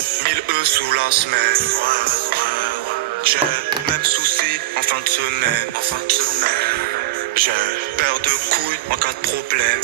J'ai 1000 E sous la semaine. J'ai même souci en fin de semaine. J'ai paire de couilles en cas de problème.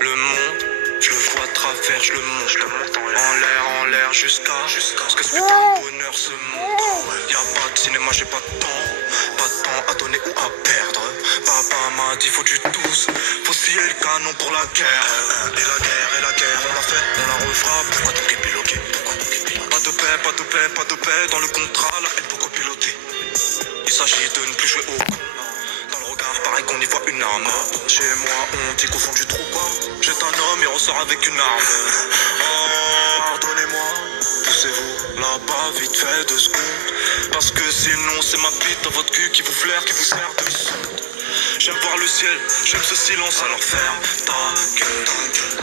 Le monde, je le vois de travers, je le monte en l'air jusqu'à ce que ce putain de bonheur se montre. Y'a pas de cinéma, j'ai pas de temps à donner ou à perdre. Papa m'a dit faut du tous, faut scier le canon pour la guerre. Et la guerre, on l'a fait, on la refera. Pourquoi donc épiloguer? Pas de paix dans le contrat, la haine pour copiloter. Il s'agit de ne plus jouer au con. Dans le regard, pareil qu'on y voit une arme. Chez moi, on dit qu'au fond du trou, quoi. Jette un homme et ressort avec une arme. Oh, pardonnez-moi, poussez-vous là-bas, vite fait 2 secondes. Parce que sinon, c'est ma bite dans votre cul qui vous flaire, qui vous sert de sonde. J'aime voir le ciel, j'aime ce silence, alors ferme ta gueule.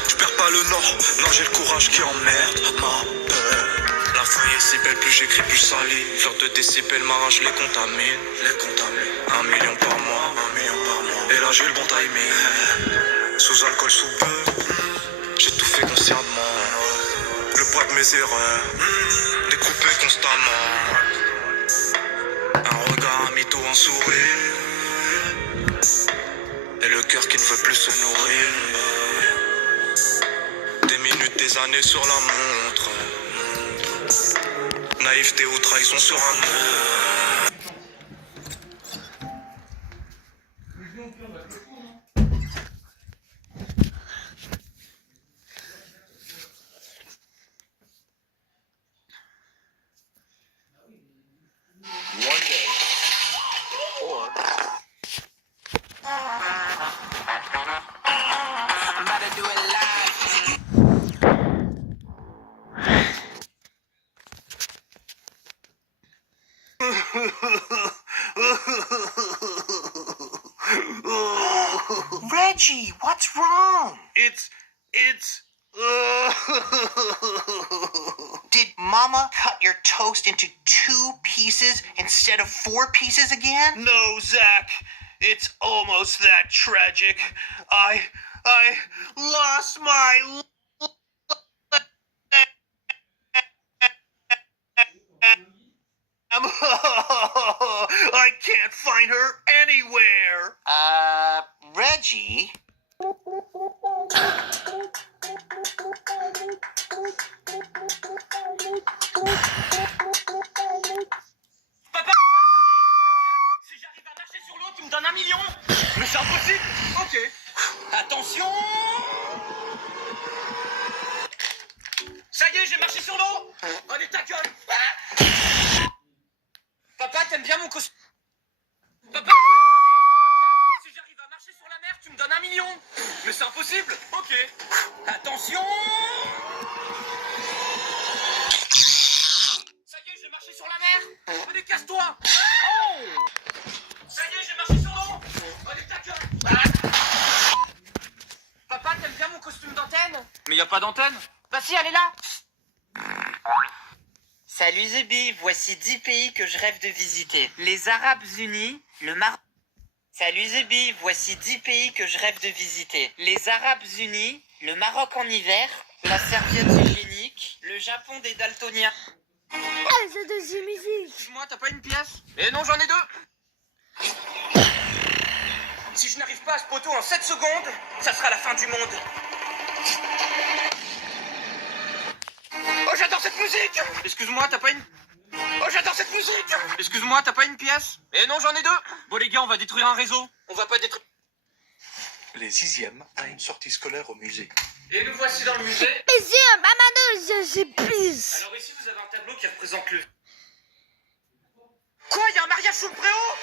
Je perds pas le nord, non j'ai le courage qui emmerde ma peur. La feuille est si belle, plus j'écris, plus ça lit. Fleur de décibels, ma rage les contamine. 1 million par mois, et là j'ai le bon timing. Sous alcool, sous beurre, j'ai tout fait consciemment. Le poids de mes erreurs, découpé constamment. Un regard, un mytho, un sourire. Et le cœur qui ne veut plus se nourrir. Des minutes, des années sur la montre. Naïveté ou trahison sur un mur. Reggie, what's wrong? It's Did Mama cut your toast into 2 pieces instead of 4 pieces again? No, Zach. It's almost that tragic. I lost my I can't find her anywhere. Reggie? Papa, si j'arrive à marcher sur l'eau, tu me donnes 1 million. Mais c'est impossible. Ok. Attention. Ça y est, j'ai marché sur l'eau. Allez, ta gueule. Ah. Papa, t'aimes bien mon costume? Papa, si j'arrive à marcher sur la mer, tu me donnes 1 million. Mais c'est impossible. Ok. Attention. Ça y est, j'ai marché sur la mer. Allez, casse-toi. Oh. Ça y est, j'ai marché sur l'eau. Allez, ta gueule. Ah. Papa, t'aimes bien mon costume d'antenne? Mais y a pas d'antenne. Bah si, elle est là. Salut Zubi, voici 10 pays que je rêve de visiter. Les Arabes Unis, le Maroc. Salut Zubi, voici 10 pays que je rêve de visiter. Les Arabes Unis, le Maroc en hiver, la serviette hygiénique, le Japon des daltoniens. C'est de musique. Excuse-moi, t'as pas une pièce? Eh non, j'en ai 2. Si je n'arrive pas à ce poteau en 7 secondes, ça sera la fin du monde. Oh, j'adore cette musique! Excuse-moi, t'as pas une... Oh, j'adore cette musique! Excuse-moi, t'as pas une pièce? Eh non, j'en ai 2. Bon, les gars, on va détruire un réseau. On va pas détruire... Les 6e à une sortie scolaire au musée. Et nous voici dans le musée. Et c'est un maman, j'ai plus. Alors ici, vous avez un tableau qui représente le... Quoi? Il y a un mariage sous le préau?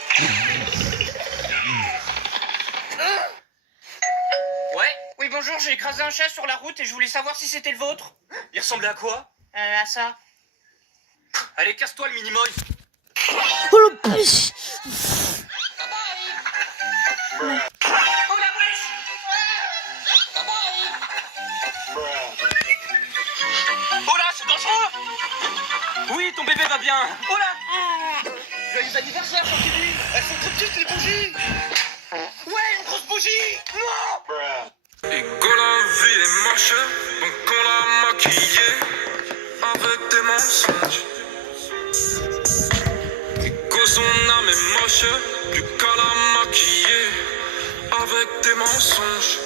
Ouais? Oui, bonjour, j'ai écrasé un chat sur la route et je voulais savoir si c'était le vôtre. Il ressemblait à quoi? À ça. Allez, casse-toi le minimoy. Oh le puce. Oh la wesh! Oh là, c'est dangereux! Oui, ton bébé va bien. Oh là! Joyeux anniversaire, Chantilly! Elles sont trop petites les bougies! Ouais, une grosse bougie! Non! Et quand la vie est moche, donc on l'a maquillée. mensonges. Que son âme est moche, plus qu'à la maquiller avec des mensonges.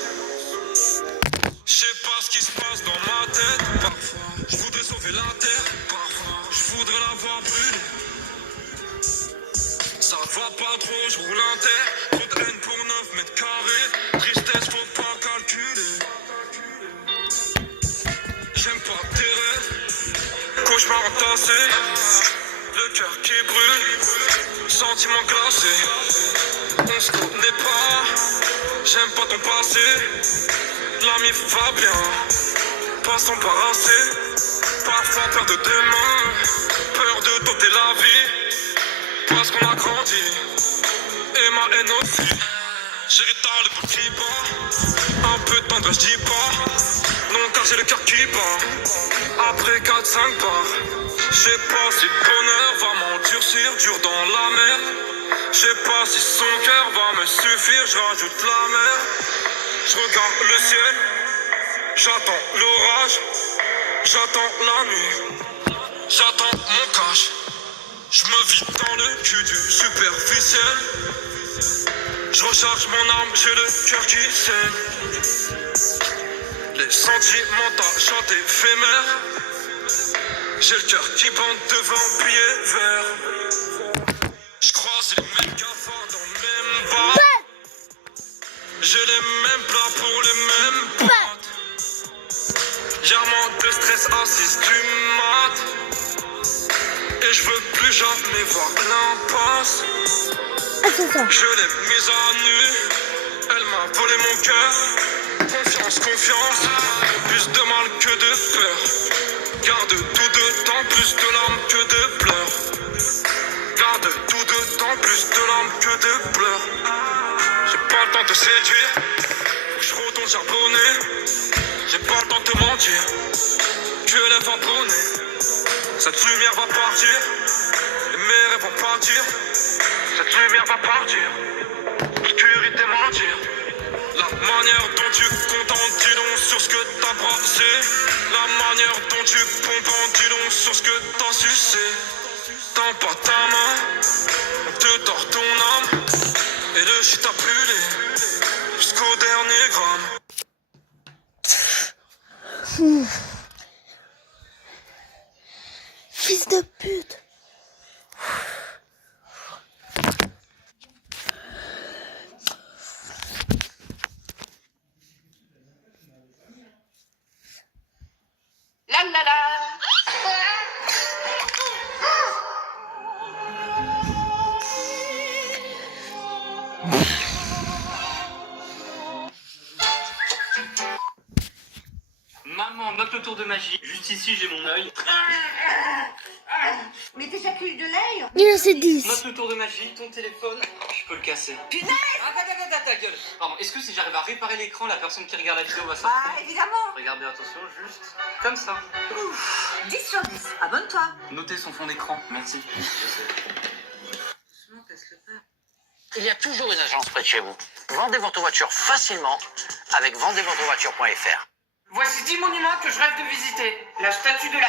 Je sais pas ce qui se passe dans ma tête. Parfois, je voudrais sauver la terre. Parfois, je voudrais la voir brûler. Ça va pas trop, je roule un terre. Trop de haine pour 9 mètres carrés. Tristesse, faut pas calculer. J'aime pas tes rêves. Cauchemar entassé. Le cœur qui brûle. Sentiments glacés. On se connaît pas. J'aime pas ton passé. L'ami va bien. Pas s'embarrasser. Parfois peur de demain. Peur de doter la vie. Parce qu'on a grandi. Et ma haine aussi. Chérie, t'as le bout qui bat. Un peu de tendresse, je dis pas. Non, car j'ai le cœur qui bat. Après 4-5 bars. Je sais pas si le bonheur va m'endurcir, dur dans la mer. Je sais pas si son cœur va me suffire, je rajoute la mer. Je regarde le ciel, j'attends l'orage, j'attends la nuit, j'attends mon cash. Je me vide dans le cul du superficiel. Je recharge mon arme, j'ai le cœur qui saigne. Les sentiments tachent éphémères. J'ai le cœur qui bande devant billet vert. Je croise les mêmes cafards dans le même bar. J'ai les mêmes plats pour les mêmes potes. Y'a moins de stress à 6 du mat. Et je veux plus jamais voir l'impasse. Je l'ai mise à nu. Elle m'a volé mon cœur. Confiance, confiance. Plus de mal que de peur. Garde tout dedans, plus de larmes que de pleurs. Garde tout dedans, plus de larmes que de pleurs. J'ai pas le temps de séduire, faut que je retourne charbonner. J'ai pas le temps de mentir, que les vaponnés. Cette lumière va partir, mes rêves vont partir. Cette lumière va partir, obscurité mentir. La manière dont tu comptes en dis long sur ce que t'as brassé. La manière dont tu pompes en dis long sur ce que t'as sucé. Tends pas ta main, on te tord ton âme. Et le shit a brûlé jusqu'au dernier gramme. Fils de pute. La la la. Maman, note le tour de magie. Juste ici, j'ai mon œil. Mais t'éjacules de l'œil? Il en sait 10. Note le tour de magie, ton téléphone, je peux le casser. Punaise! Attends, ta gueule. Pardon, est-ce que si j'arrive à réparer l'écran, la personne qui regarde la vidéo va Bah, s'abonner? évidemment! Regardez, attention, juste comme ça. Ouf, 10 sur 10. Abonne-toi! Notez son fond d'écran, merci. Il y a toujours une agence près de chez vous. Vendez votre voiture facilement avec vendezvotrevoiture.fr. Voici 10 monuments que je rêve de visiter. La statue de la...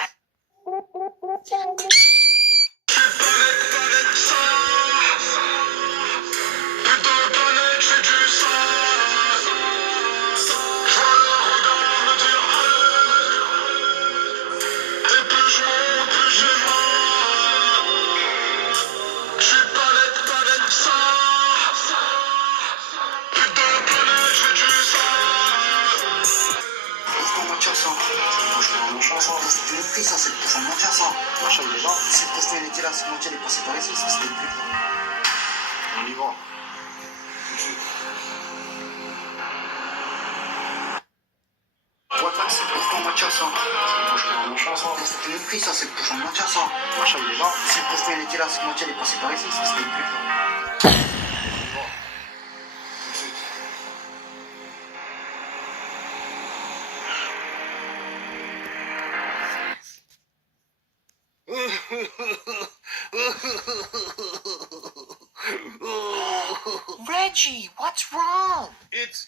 Ça, c'est pour ça mentir ça. Machin, les gens, si le testé était là, c'est mentir, il est passé par ici, ça c'était le but. On y va. Ouais, c'est pour ça mentir ça. Moi, je prends mon chance, c'était le prix, ça, c'est pour ça mentir ça. Machin, les gens, si le testé était là, c'est mentir, il est passé par ici, ça c'était le but. Reggie, what's wrong? It's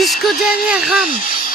Jusqu'au dernier rame.